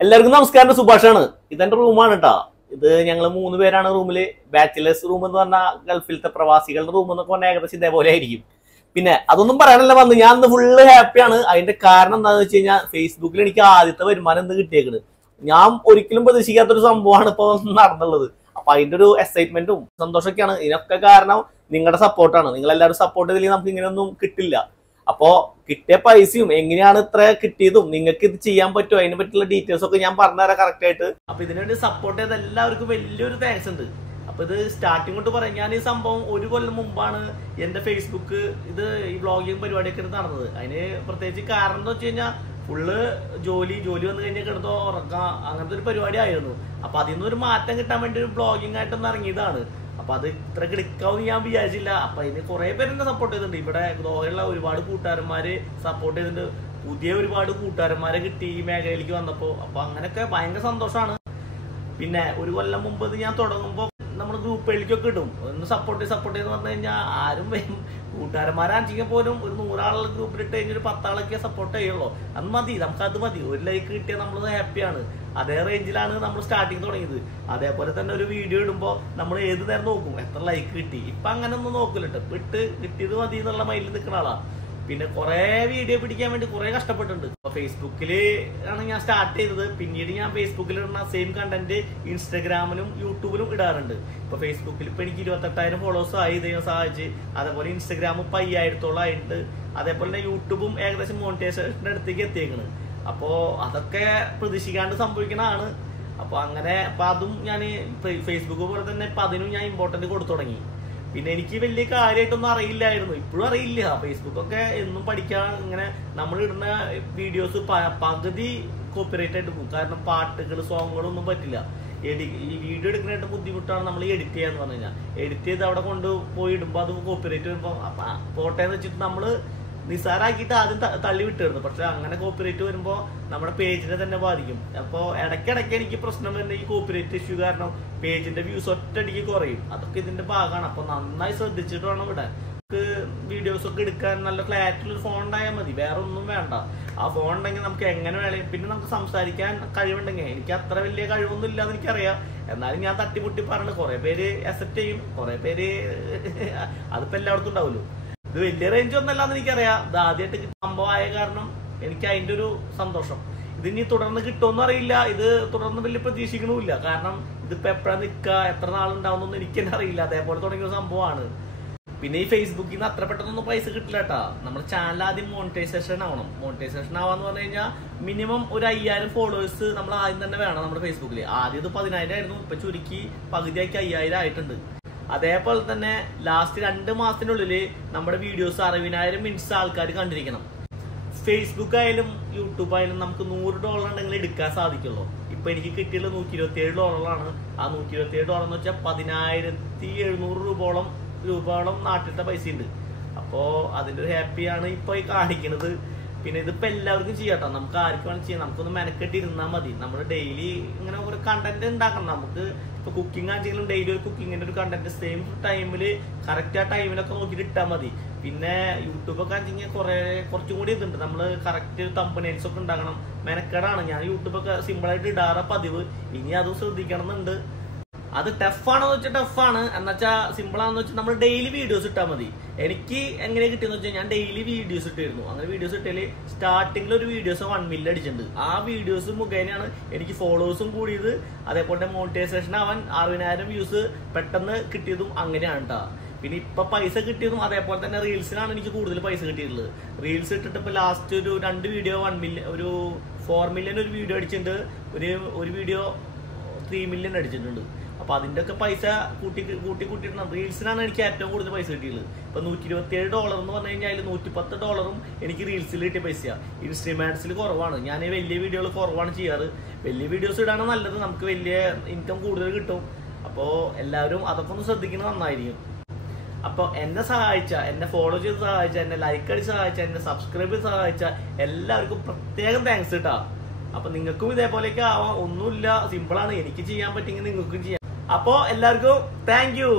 എല്ലാവർക്കും നമസ്കാരം. സുഭാഷാണ്. ഇതെന്റെ റൂമാണ് കേട്ടോ. ഇത് ഞങ്ങൾ 3 പേരാണ് റൂമില്. ബാച്ചിലേഴ്സ് റൂം എന്ന് പറഞ്ഞാൽ ഗൾഫിലത്തെ പ്രവാസികളുടെ റൂം എന്നൊക്കെ പറഞ്ഞാൽ ഏകദേശം ഇതേപോലെ ആയിരിക്കും. പിന്നെ അതൊന്നും പറയാനല്ല വന്ന് ഞാൻ ഇന്ന് ഫുള്ള് ഹാപ്പിയാണ്. അതിന്റെ കാരണം എന്താണെന്ന് വെച്ച് കഴിഞ്ഞാൽ ഫേസ്ബുക്കിൽ എനിക്ക് ആദ്യത്തെ വരുമാനം എന്ത് കിട്ടിയേക്കണ്. ഞാൻ ഒരിക്കലും പ്രതീക്ഷിക്കാത്തൊരു സംഭവമാണ് ഇപ്പോൾ നടന്നുള്ളത്. അപ്പൊ അതിന്റെ ഒരു എക്സൈറ്റ്മെന്റും സന്തോഷമൊക്കെയാണ്. ഇതിനൊക്കെ കാരണം നിങ്ങളുടെ സപ്പോർട്ടാണ്. നിങ്ങൾ എല്ലാവരും സപ്പോർട്ട് ചെയ്തില്ലെങ്കിൽ നമുക്ക് ഇങ്ങനെയൊന്നും കിട്ടില്ല. അപ്പോ കിട്ടിയ പൈസയും എങ്ങനെയാണ് ഇത്ര കിട്ടിയതും നിങ്ങൾക്ക് ഇത് ചെയ്യാൻ പറ്റുമോ അതിനെ പറ്റിയുള്ള ഡീറ്റെയിൽസ് ഒക്കെ ഞാൻ പറഞ്ഞുതരാം കറക്റ്റ് ആയിട്ട്. അപ്പൊ ഇതിനുവേണ്ടി സപ്പോർട്ട് ചെയ്ത എല്ലാവർക്കും വലിയൊരു താങ്ക്സ് ഉണ്ട്. അപ്പൊ ഇത് സ്റ്റാർട്ടിങ് കൊണ്ട് പറയാം, ഞാൻ ഈ സംഭവം 1 കൊല്ലം മുമ്പാണ് എന്റെ ഫേസ്ബുക്ക് ഇത് ഈ വ്ളോഗിങ് പരിപാടിയൊക്കെ നടന്നത്. അതിന് പ്രത്യേകിച്ച് കാരണം എന്ന് വെച്ച് കഴിഞ്ഞാൽ ഫുള്ള് ജോലി വന്നു കഴിഞ്ഞാൽ കിടന്നോ ഉറക്കാം അങ്ങനത്തെ ഒരു പരിപാടി ആയിരുന്നു. അപ്പൊ അതിൽ നിന്നൊരു മാറ്റം കിട്ടാൻ വേണ്ടി ഒരു വ്ളോഗിങ് ആയിട്ടൊന്ന് ഇറങ്ങിയതാണ്. അപ്പൊ അത് ഇത്ര കിടക്കാവെന്ന് ഞാൻ വിചാരിച്ചില്ല. അപ്പൊ അതിന് കുറെ പേര് എന്നെ സപ്പോർട്ട് ചെയ്തിട്ടുണ്ട്. ഇവിടെ ദോഹയുള്ള ഒരുപാട് കൂട്ടുകാരന്മാര് സപ്പോർട്ട് ചെയ്തിട്ടുണ്ട്. പുതിയ ഒരുപാട് കൂട്ടുകാരന്മാരെ കിട്ടി ഈ മേഖലയിലേക്ക് വന്നപ്പോ. അപ്പൊ അങ്ങനെയൊക്കെ ഭയങ്കര സന്തോഷമാണ്. പിന്നെ 1 കൊല്ലം മുമ്പ് ഇത് ഞാൻ തുടങ്ങുമ്പോ നമ്മൾ ഗ്രൂപ്പുകളിലേക്കൊക്കെ ഇടും ഒന്ന് സപ്പോർട്ട് ചെയ്തെന്ന് പറഞ്ഞു കഴിഞ്ഞാൽ ആരും കൂട്ടുകാരന്മാരാണെങ്കിൽ പോലും ഒരു 100 ആളുള്ള ഗ്രൂപ്പിലിട്ട് കഴിഞ്ഞാൽ ഒരു 10 ആളൊക്കെ സപ്പോർട്ട് ചെയ്യുള്ളൂ. അത് മതി, നമുക്കത് മതി. 1 ലൈക്ക് കിട്ടിയാൽ നമ്മൾ ഹാപ്പിയാണ്. അതേ റേഞ്ചിലാണ് നമ്മൾ സ്റ്റാർട്ടിങ് തുടങ്ങിയത്. അതേപോലെ തന്നെ ഒരു വീഡിയോ ഇടുമ്പോൾ നമ്മൾ ഏത് നേരം നോക്കും എത്ര ലൈക്ക് കിട്ടി. ഇപ്പൊ അങ്ങനെ ഒന്നും നോക്കില്ല കേട്ടോ. ഇട്ട് കിട്ടിയത് മതി എന്നുള്ള മൈൻഡിൽ നിൽക്കുന്ന ആളാ. പിന്നെ കുറെ വീഡിയോ പിടിക്കാൻ വേണ്ടി കുറെ കഷ്ടപ്പെട്ടിട്ടുണ്ട്. അപ്പൊ ഫേസ്ബുക്കില് ആണ് ഞാൻ സ്റ്റാർട്ട് ചെയ്തത്. പിന്നീട് ഞാൻ ഫേസ്ബുക്കിൽ ഇടുന്ന സെയിം കണ്ടന്റ് ഇൻസ്റ്റാഗ്രാമിലും യൂട്യൂബിലും ഇടാറുണ്ട്. ഇപ്പൊ ഫേസ്ബുക്കിൽ ഇപ്പൊ എനിക്ക് 28,000 ഫോളോവേഴ്സ് ആയി, ദൈവം സഹായിച്ച്. അതേപോലെ ഇൻസ്റ്റാഗ്രാം ഇപ്പൊ 5,000-ഓളം ആയിട്ട്. അതേപോലെ തന്നെ യൂട്യൂബും ഏകദേശം മോണിറ്റൈസേഷന്റെ അടുത്തേക്ക് എത്തിയേക്കണ്. അപ്പോ അതൊക്കെ പ്രതീക്ഷിക്കാണ്ട് സംഭവിക്കണതാണ്. അപ്പൊ അങ്ങനെ അപ്പൊ അതും ഞാൻ ഫേസ്ബുക്ക് പോലെ തന്നെ ഇപ്പൊ അതിനും ഞാൻ ഇമ്പോർട്ടന്റ് കൊടുത്തു തുടങ്ങി. പിന്നെ എനിക്ക് വലിയ കാര്യമായിട്ടൊന്നും അറിയില്ലായിരുന്നു, ഇപ്പോഴും അറിയില്ല. ഫേസ്ബുക്കൊക്കെ എന്നും പഠിക്കാൻ ഇങ്ങനെ നമ്മൾ ഇടുന്ന വീഡിയോസ് പകുതി കോപ്പിറൈറ്റ് ആയിട്ട് പോകും. കാരണം പാട്ടുകൾ സോങ്ങുകളൊന്നും പറ്റില്ല. ഈ വീഡിയോ എടുക്കാനായിട്ട് ബുദ്ധിമുട്ടാണ് നമ്മൾ എഡിറ്റ് ചെയ്യാന്ന് പറഞ്ഞു കഴിഞ്ഞാൽ. എഡിറ്റ് ചെയ്ത് അവിടെ കൊണ്ടുപോയി ഇടുമ്പോൾ അത് കോപ്പിറൈറ്റ് വരുമ്പോ പോട്ടേന്ന് വെച്ചിട്ട് നമ്മള് നിസാരാക്കിയിട്ട് ആദ്യം തള്ളി വിട്ടിരുന്നു. പക്ഷെ അങ്ങനെ കോപ്പിറൈറ്റ് വരുമ്പോ നമ്മുടെ പേജിനെ തന്നെ ബാധിക്കും. അപ്പൊ ഇടയ്ക്കിടയ്ക്ക് എനിക്ക് പ്രശ്നം വരുന്ന ഈ കോപ്പിറൈറ്റ് ഇഷ്യൂ കാരണം പേജിന്റെ വ്യൂസ് ഒറ്റയടിക്ക് കുറയും. അതൊക്കെ ഇതിന്റെ ഭാഗമാണ്. അപ്പൊ നന്നായി ശ്രദ്ധിച്ചിട്ട് വേണം വിടാൻ. നമുക്ക് വീഡിയോസ് ഒക്കെ എടുക്കാൻ നല്ല ക്ലാരിറ്റി ഒരു ഫോൺ ഉണ്ടായാൽ മതി, വേറെ ഒന്നും വേണ്ട. ആ ഫോൺ ഉണ്ടെങ്കിൽ നമുക്ക് എങ്ങനെ വേണമെങ്കിൽ, പിന്നെ നമുക്ക് സംസാരിക്കാൻ കഴിവുണ്ടെങ്കിൽ, എനിക്ക് അത്ര വലിയ കഴിവൊന്നും ഇല്ലാന്ന് എനിക്കറിയാം. എന്നാലും ഞാൻ തട്ടിമുട്ടി പറഞ്ഞു കുറെ പേര് അക്സെപ്റ്റ് ചെയ്യും, കുറെ പേര് അതിപ്പോ എല്ലായിടത്തും ഉണ്ടാവുമല്ലോ. ഇത് വലിയ റേഞ്ച് ഒന്നല്ലാന്ന് എനിക്കറിയാം. ഇത് ആദ്യമായിട്ട് സംഭവമായ കാരണം എനിക്ക് അതിന്റെ ഒരു സന്തോഷം. ഇത് ഇനി തുടർന്ന് കിട്ടുമെന്ന് അറിയില്ല. ഇത് തുടർന്ന് വലിയ പ്രതീക്ഷിക്കണമില്ല. കാരണം ഇതിപ്പോ എപ്പോഴാണ് നിൽക്കുക, എത്ര നാളുണ്ടാവുന്നൊന്നും എനിക്ക് തന്നെ അറിയില്ല. അതേപോലെ തുടങ്ങിയ സംഭവമാണ്. പിന്നെ ഈ ഫേസ്ബുക്കിൽ നിന്ന് അത്ര പെട്ടെന്നൊന്നും പൈസ കിട്ടില്ല കേട്ടാ. നമ്മുടെ ചാനൽ ആദ്യം മോണിറ്റൈസേഷൻ ആവണം. മോണിറ്റൈസേഷൻ ആവാന്ന് പറഞ്ഞു കഴിഞ്ഞാൽ മിനിമം ഒരു 5,000 ഫോളോവേഴ്സ് നമ്മൾ ആദ്യം തന്നെ വേണം നമ്മുടെ ഫേസ്ബുക്കിൽ. ആദ്യം ഇത് 10,000 ആയിരുന്നു, ഇപ്പൊ ചുരുക്കി പകുതിയാക്കി 5,000 ആയിട്ടുണ്ട്. അതേപോലെ തന്നെ ലാസ്റ്റ് 2 മാസത്തിനുള്ളിൽ നമ്മുടെ വീഡിയോസ് 60,000 മിനിറ്റ്സ് ആൾക്കാർ കണ്ടിരിക്കണം. ഫേസ്ബുക്ക് ആയാലും യൂട്യൂബ് ആയാലും നമുക്ക് $100 ഉണ്ടെങ്കിൽ എടുക്കാൻ സാധിക്കുള്ളൂ. ഇപ്പൊ എനിക്ക് കിട്ടിയത് $127. ആ $127 എന്ന് വെച്ചാൽ 10,700 രൂപയോളം നാട്ടിലത്തെ പൈസ ഉണ്ട്. അപ്പോ അതിന്റെ ഒരു ഹാപ്പിയാണ് ഇപ്പൊ ഈ കാണിക്കുന്നത്. പിന്നെ ഇതിപ്പോ എല്ലാവർക്കും ചെയ്യാട്ടോ, നമുക്ക് ആർക്കും വേണം ചെയ്യാം. നമുക്കൊന്ന് മെനക്കെട്ടി ഇരുന്നാൽ മതി. നമ്മൾ ഡെയിലി ഇങ്ങനെ ഒരു കണ്ടന്റ് ഉണ്ടാക്കണം. നമുക്ക് ഇപ്പൊ കുക്കിംഗ് ആണെങ്കിലും ഡെയിലി ഒരു കുക്കിങ്ങിന്റെ ഒരു കണ്ടന്റ് സെയിം ടൈമില് കറക്റ്റ് ആ ടൈമിലൊക്കെ നോക്കിയിട്ട് ഇട്ടാൽ മതി. പിന്നെ യൂട്യൂബൊക്കെ ആണെങ്കിൽ കുറച്ചും കൂടി ഇതുണ്ട്. നമ്മള് കറക്റ്റ് തമ്പനെയിൽസ് ഒക്കെ ഉണ്ടാക്കണം. മെനക്കെടാണ്. ഞാൻ യൂട്യൂബൊക്കെ സിമ്പിൾ ആയിട്ട് ഇടാറ പതിവ്. ഇനി അതും ശ്രദ്ധിക്കണം എന്നുണ്ട്. അത് ടഫാണെന്ന് വെച്ചാൽ ടഫാണ്, എന്നുവെച്ചാൽ സിമ്പിൾ ആണെന്ന് വെച്ചാൽ നമ്മൾ ഡെയിലി വീഡിയോസ് ഇട്ടാൽ മതി. എനിക്ക് എങ്ങനെ കിട്ടിയെന്ന് വെച്ചാൽ ഞാൻ ഡെയിലി വീഡിയോസ് ഇട്ടിരുന്നു. അങ്ങനെ വീഡിയോസ് ഇട്ടാല് സ്റ്റാർട്ടിങ്ങിൽ ഒരു വീഡിയോസ് 1 മില്യൺ അടിച്ചിട്ടുണ്ട്. ആ വീഡിയോസ് മുഖേനയാണ് എനിക്ക് ഫോളോവേഴ്സും കൂടിയത്. അതേപോലെ മോണിറ്റൈസേഷൻ ആവാൻ 60,000 വ്യൂസ് പെട്ടെന്ന് കിട്ടിയതും അങ്ങനെയാണ് കേട്ടോ. പിന്നെ ഇപ്പൊ പൈസ കിട്ടിയതും അതേപോലെ തന്നെ റീൽസിനാണ് എനിക്ക് കൂടുതൽ പൈസ കിട്ടിയിട്ടുള്ളത്. റീൽസ് ഇട്ടിട്ട് ഇപ്പൊ ലാസ്റ്റ് ഒരു 2 വീഡിയോ 1 മില്യൺ, ഒരു 4 മില്യൺ ഒരു വീഡിയോ അടിച്ചിട്ടുണ്ട്. ഒരു വീഡിയോ 3 മില്യൺ അടിച്ചിട്ടുണ്ട്. അപ്പൊ അതിന്റെ ഒക്കെ പൈസ കൂട്ടിയിട്ടുണ്ട്. റീൽസിനാണ് എനിക്ക് ഏറ്റവും കൂടുതൽ പൈസ കിട്ടിയിട്ടുള്ളത്. ഇപ്പൊ $127 എന്ന് പറഞ്ഞു കഴിഞ്ഞാൽ അതിൽ $110 എനിക്ക് റീൽസിൽ കിട്ടിയ പൈസയാണ്. ഇൻസ്ട്രുമെന്റ്സിൽ കുറവാണ്. ഞാൻ വലിയ വീഡിയോകൾ കുറവാണ് ചെയ്യാറ്. വലിയ വീഡിയോസ് ഇടാണ് നല്ലത്, നമുക്ക് വലിയ ഇൻകം കൂടുതൽ കിട്ടും. അപ്പോ എല്ലാവരും അതൊക്കെ ഒന്ന് ശ്രദ്ധിക്കുന്നത് നന്നായിരിക്കും. അപ്പൊ എന്നെ സഹായിച്ച, എന്നെ ഫോളോ ചെയ്ത് സഹായിച്ച, എന്നെ ലൈക്ക് അടിച്ച് സഹായിച്ച, എന്നെ സബ്സ്ക്രൈബ് ചെയ്ത് സഹായിച്ച എല്ലാവർക്കും പ്രത്യേകം താങ്ക്സ് കേട്ടാ. അപ്പൊ നിങ്ങൾക്കും ഇതേപോലെയൊക്കെ ആവാം. ഒന്നുമില്ല, സിമ്പിളാണ്. എനിക്ക് ചെയ്യാൻ പറ്റിയെങ്കിൽ നിങ്ങൾക്കും ചെയ്യാം. അപ്പോ എല്ലാവർക്കും താങ്ക് യു.